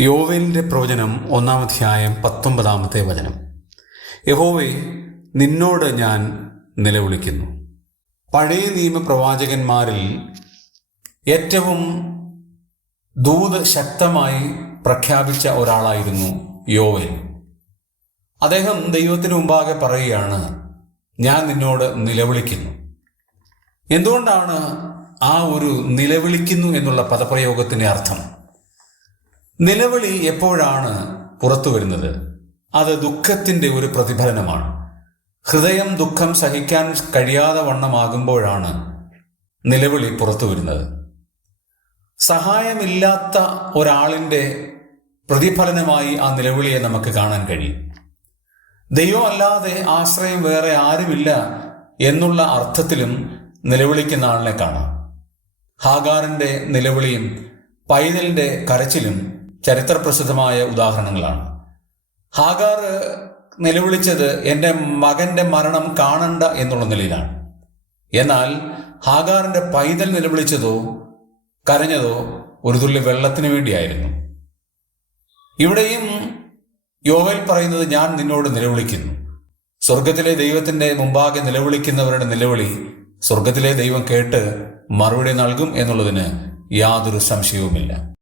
യോവേലിന്റെ പ്രവചനം 1-ാം അധ്യായം 19-ാമത്തെ വചനം. യഹോവേ, നിന്നോട് ഞാൻ നിലവിളിക്കുന്നു. പഴയ നിയമ പ്രവാചകന്മാരിൽ ഏറ്റവും ദൂത് ശക്തമായി പ്രഖ്യാപിച്ച ഒരാളായിരുന്നു യോവേൽ. അദ്ദേഹം ദൈവത്തിന് മുമ്പാകെ പറയുകയാണ്, ഞാൻ നിന്നോട് നിലവിളിക്കുന്നു. എന്തുകൊണ്ടാണ് ആ ഒരു നിലവിളിക്കുന്നു എന്നുള്ള പദപ്രയോഗത്തിന്റെ അർത്ഥം? നിലവിളി എപ്പോഴാണ് പുറത്തു വരുന്നത്? അത് ദുഃഖത്തിന്റെ ഒരു പ്രതിഫലനമാണ്. ഹൃദയം ദുഃഖം സഹിക്കാൻ കഴിയാതെ വണ്ണമാകുമ്പോഴാണ് നിലവിളി പുറത്തു വരുന്നത്. സഹായമില്ലാത്ത ഒരാളിന്റെ പ്രതിഫലനമായി ആ നിലവിളിയെ നമുക്ക് കാണാൻ കഴിയും. ദൈവമല്ലാതെ ആശ്രയം വേറെ ആരുമില്ല എന്നുള്ള അർത്ഥത്തിലും നിലവിളിക്കുന്ന ആളിനെ കാണാം. ഹാഗാറിന്റെ നിലവിളിയും പൈതലിന്റെ കരച്ചിലും ചരിത്രപ്രസിദ്ധമായ ഉദാഹരണങ്ങളാണ്. ഹാഗാർ നിലവിളിച്ചത് എൻ്റെ മകന്റെ മരണം കാണണ്ട എന്നുള്ള നിലയിലാണ്. എന്നാൽ ഹാഗാറിന്റെ പൈതൽ നിലവിളിച്ചതോ കരഞ്ഞതോ ഒരു തുള്ളി വെള്ളത്തിന് വേണ്ടിയായിരുന്നു. ഇവിടെയും യോവേൽ പറയുന്നത്, ഞാൻ നിന്നോട് നിലവിളിക്കുന്നു. സ്വർഗത്തിലെ ദൈവത്തിന്റെ മുമ്പാകെ നിലവിളിക്കുന്നവരുടെ നിലവിളി സ്വർഗത്തിലെ ദൈവം കേട്ട് മറുപടി നൽകും എന്നുള്ളതിന് യാതൊരു സംശയവുമില്ല.